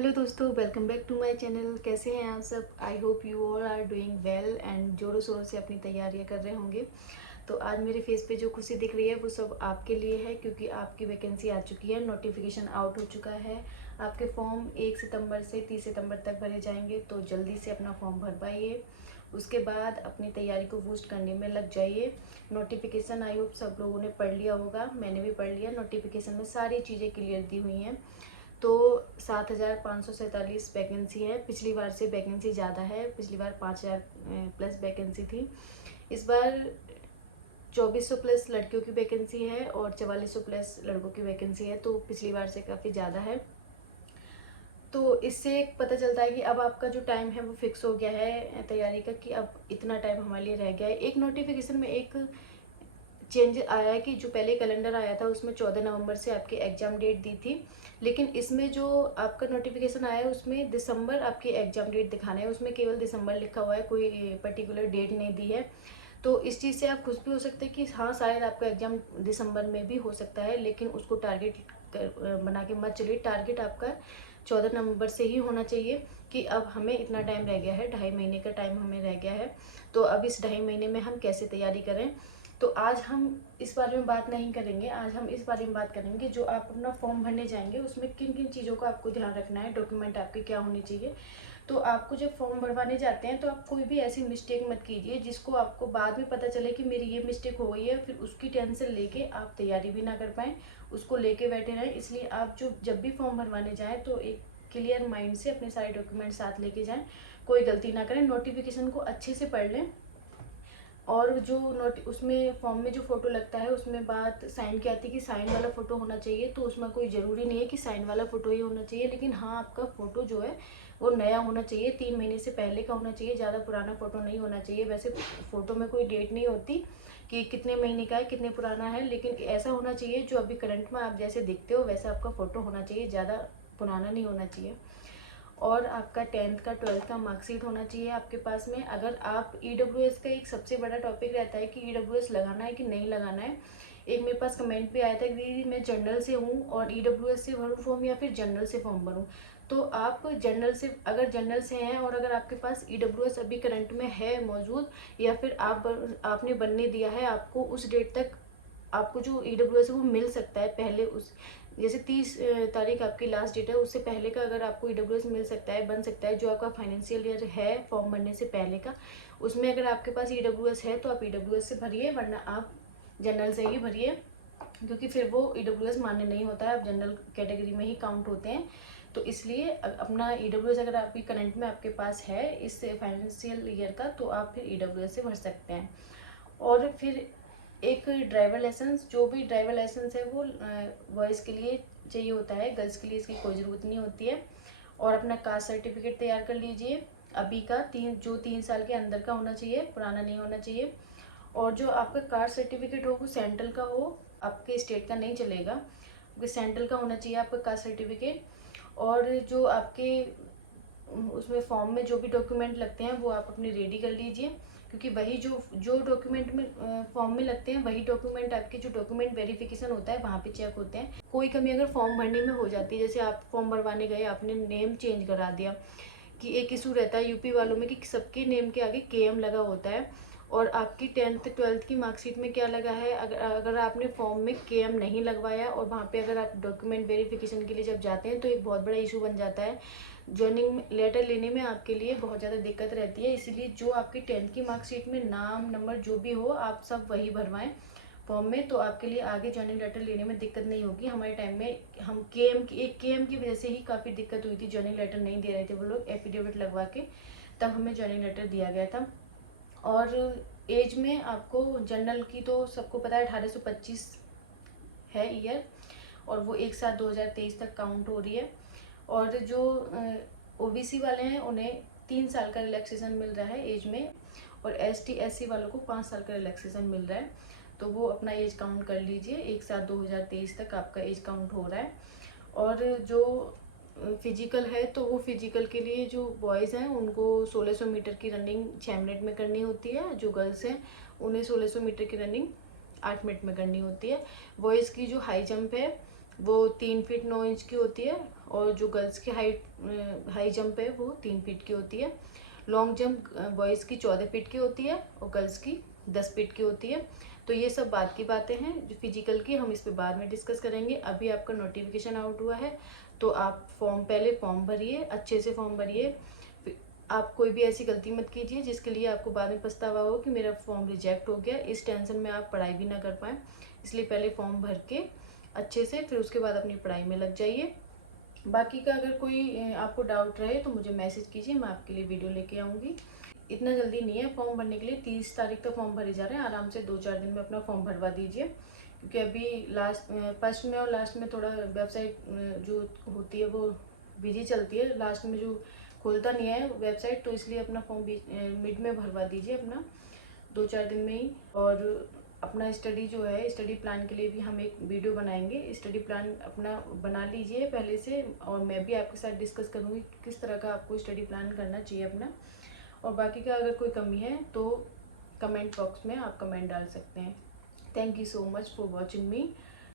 Hello दोस्तों, welcome back to my channel. कैसे हैं आप सब? I hope you all are doing well and जोरों शोरों से अपनी तैयारियां कर रहे होंगे। तो आज मेरे फेस पे जो खुशी दिख रही है वो सब आपके लिए है, क्योंकि आपकी वैकेंसी आ चुकी है, नोटिफिकेशन आउट हो चुका है। आपके फॉर्म 1 सितंबर से 30 सितंबर तक भरे जाएंगे, तो जल्दी से अपना फॉर्म भर पाइए। उसके बाद अपनी तैयारी को बूस्ट करने में लग जाइए। नोटिफिकेशन आई होप सब लोगों ने पढ़ लिया होगा, मैंने भी पढ़ लिया। नोटिफिकेशन में सारी चीज़ें क्लियर दी हुई हैं। तो 7,547 वैकेंसी है। पिछली बार से वैकेंसी ज़्यादा है, पिछली बार 5,000 प्लस वैकेंसी थी। इस बार 2400 प्लस लड़कियों की वैकेंसी है और 4400 प्लस लड़कों की वैकेंसी है, तो पिछली बार से काफ़ी ज़्यादा है। तो इससे पता चलता है कि अब आपका जो टाइम है वो फिक्स हो गया है तैयारी का, कि अब इतना टाइम हमारे लिए रह गया है। एक नोटिफिकेशन में एक चेंज आया है कि जो पहले कैलेंडर आया था उसमें 14 नवंबर से आपकी एग्ज़ाम डेट दी थी, लेकिन इसमें जो आपका नोटिफिकेशन आया है उसमें दिसंबर आपकी एग्ज़ाम डेट दिखाना है। उसमें केवल दिसंबर लिखा हुआ है, कोई पर्टिकुलर डेट नहीं दी है। तो इस चीज़ से आप खुश भी हो सकते हैं कि हाँ, शायद आपका एग्ज़ाम दिसंबर में भी हो सकता है, लेकिन उसको टारगेट बना के मत चलिए। टारगेट आपका 14 नवंबर से ही होना चाहिए कि अब हमें इतना टाइम रह गया है, 2.5 महीने का टाइम हमें रह गया है। तो अब इस 2.5 महीने में हम कैसे तैयारी करें, तो आज हम इस बारे में बात नहीं करेंगे। आज हम इस बारे में बात करेंगे जो आप अपना फॉर्म भरने जाएंगे उसमें किन किन चीज़ों का आपको ध्यान रखना है, डॉक्यूमेंट आपके क्या होने चाहिए। तो आपको जब फॉर्म भरवाने जाते हैं तो आप कोई भी ऐसी मिस्टेक मत कीजिए जिसको आपको बाद में पता चले कि मेरी ये मिस्टेक हो गई है, फिर उसकी टेंशन लेके आप तैयारी भी ना कर पाएँ, उसको लेके बैठे रहें। इसलिए आप जब भी फॉर्म भरवाने जाएँ तो एक क्लियर माइंड से अपने सारे डॉक्यूमेंट साथ लेके जाएँ, कोई गलती ना करें। नोटिफिकेशन को अच्छे से पढ़ लें। और जो उसमें फॉर्म में जो फोटो लगता है उसमें बात साइन की आती है कि साइन वाला फोटो होना चाहिए। तो उसमें कोई ज़रूरी नहीं है कि साइन वाला फोटो ही होना चाहिए, लेकिन हाँ, आपका फोटो जो है वो नया होना चाहिए, 3 महीने से पहले का होना चाहिए, ज़्यादा पुराना फोटो नहीं होना चाहिए। वैसे फोटो में कोई डेट नहीं होती कि कितने महीने का है, कितने पुराना है, लेकिन ऐसा होना चाहिए जो अभी करंट में आप जैसे दिखते हो वैसा आपका फोटो होना चाहिए, ज़्यादा पुराना नहीं होना चाहिए। और आपका 10th का 12th का मार्कशीट होना चाहिए आपके पास में। अगर आप ईडब्ल्यूएस का एक सबसे बड़ा टॉपिक रहता है कि ईडब्ल्यूएस लगाना है कि नहीं लगाना है। एक मेरे पास कमेंट भी आया था कि दीदी मैं जनरल से हूँ और ईडब्ल्यूएस से भरूँ फॉर्म या फिर जनरल से फॉर्म भरूँ। तो आप जनरल से, अगर जनरल से हैं और अगर आपके पास ईडब्ल्यूएस अभी करंट में है मौजूद, या फिर आपने बनने दिया है, आपको उस डेट तक आपको जो ईडब्ल्यूएस है वो मिल सकता है। पहले उस जैसे 30 तारीख आपकी लास्ट डेट है, उससे पहले का अगर आपको ईडब्ल्यूएस मिल सकता है, बन सकता है, जो आपका फाइनेंशियल ईयर है फॉर्म भरने से पहले का, उसमें अगर आपके पास ईडब्ल्यूएस है तो आप ईडब्ल्यूएस से भरिए, वरना आप जनरल से ही भरिए, क्योंकि फिर वो ईडब्ल्यूएस मान्य नहीं होता है, आप जनरल कैटेगरी में ही काउंट होते हैं। तो इसलिए अपना ईडब्ल्यूएस अगर आपकी करंट में आपके पास है इस फाइनेंशियल ईयर का, तो आप फिर ईडब्ल्यूएस से भर सकते हैं। और फिर एक ड्राइवर लाइसेंस, जो भी ड्राइवर लाइसेंस है वो बॉयज़ के लिए चाहिए होता है, गर्ल्स के लिए इसकी कोई ज़रूरत नहीं होती है। और अपना कास्ट सर्टिफिकेट तैयार कर लीजिए अभी का, 3 साल के अंदर का होना चाहिए, पुराना नहीं होना चाहिए। और जो आपका कास्ट सर्टिफिकेट हो वो सेंट्रल का हो, आपके स्टेट का नहीं चलेगा, क्योंकि सेंट्रल का होना चाहिए आपका कास्ट सर्टिफिकेट। और जो आपके उसमें फॉर्म में जो भी डॉक्यूमेंट लगते हैं वो आप अपने रेडी कर लीजिए, क्योंकि वही जो जो डॉक्यूमेंट में फॉर्म में लगते हैं वही डॉक्यूमेंट आपके जो डॉक्यूमेंट वेरिफिकेशन होता है वहाँ पे चेक होते हैं। कोई कमी अगर फॉर्म भरने में हो जाती है, जैसे आप फॉर्म भरवाने गए, आपने नेम चेंज करा दिया, कि एक इशू रहता है यूपी वालों में कि सबके नेम के आगे केएम लगा होता है, और आपकी 10th 12th की मार्कशीट में क्या लगा है, अगर आपने फॉर्म में केएम नहीं लगवाया और वहाँ पे अगर आप डॉक्यूमेंट वेरिफिकेशन के लिए जब जाते हैं तो एक बहुत बड़ा इशू बन जाता है। ज्वाइनिंग लेटर लेने में आपके लिए बहुत ज़्यादा दिक्कत रहती है। इसीलिए जो आपकी 10th की मार्कशीट में नाम नंबर जो भी हो आप सब वही भरवाएं फॉर्म में, तो आपके लिए आगे ज्वाइनिंग लेटर लेने में दिक्कत नहीं होगी। हमारे टाइम में हम केएम की वजह से ही काफ़ी दिक्कत हुई थी, ज्वाइनिंग लेटर नहीं दे रहे थे वो लोग, एफिडेविट लगवा के तब हमें ज्वाइनिंग लेटर दिया गया था। और एज में आपको जनरल की तो सबको पता है 1825 है ईयर, और वो एक साथ 2023 तक काउंट हो रही है। और जो ओबीसी वाले हैं उन्हें 3 साल का रिलैक्सेशन मिल रहा है एज में, और एसटी एससी वालों को 5 साल का रिलैक्सेशन मिल रहा है। तो वो अपना एज काउंट कर लीजिए, एक साथ 2023 तक आपका एज काउंट हो रहा है। और जो फिजिकल है तो वो फिजिकल के लिए जो बॉयज़ हैं उनको 1600 मीटर की रनिंग 6 मिनट में करनी होती है, जो गर्ल्स हैं उन्हें 1600 मीटर की रनिंग 8 मिनट में करनी होती है। बॉयज़ की जो हाई जंप है वो 3 फीट 9 इंच की होती है, और जो गर्ल्स की हाई जंप है वो 3 फीट की होती है। लॉन्ग जंप बॉयज़ की 14 फीट की होती है और गर्ल्स की 10 फीट की होती है। तो ये सब बात की बातें हैं जो फिजिकल की, हम इस पे बाद में डिस्कस करेंगे। अभी आपका नोटिफिकेशन आउट हुआ है तो आप पहले फॉर्म भरिए, अच्छे से फॉर्म भरिए। आप कोई भी ऐसी गलती मत कीजिए जिसके लिए आपको बाद में पछतावा हो कि मेरा फॉर्म रिजेक्ट हो गया। इस टेंशन में आप पढ़ाई भी ना कर पाएँ, इसलिए पहले फॉर्म भर के अच्छे से फिर उसके बाद अपनी पढ़ाई में लग जाइए। बाकी का अगर कोई आपको डाउट रहे तो मुझे मैसेज कीजिए, मैं आपके लिए वीडियो लेके आऊँगी। इतना जल्दी नहीं है फॉर्म भरने के लिए, 30 तारीख तक फॉर्म भरे जा रहे हैं। आराम से 2-4 दिन में अपना फॉर्म भरवा दीजिए, क्योंकि अभी फर्स्ट में और लास्ट में थोड़ा वेबसाइट जो होती है वो बिजी चलती है, लास्ट में जो खुलता नहीं है वेबसाइट, तो इसलिए अपना फॉर्म मिड में भरवा दीजिए अपना 2-4 दिन में ही। और अपना स्टडी जो है, स्टडी प्लान के लिए भी हम एक वीडियो बनाएंगे। स्टडी प्लान अपना बना लीजिए पहले से, और मैं भी आपके साथ डिस्कस करूँगी किस तरह का आपको स्टडी प्लान करना चाहिए अपना। और बाकी का अगर कोई कमी है तो कमेंट बॉक्स में आप कमेंट डाल सकते हैं। Thank you so much for watching me.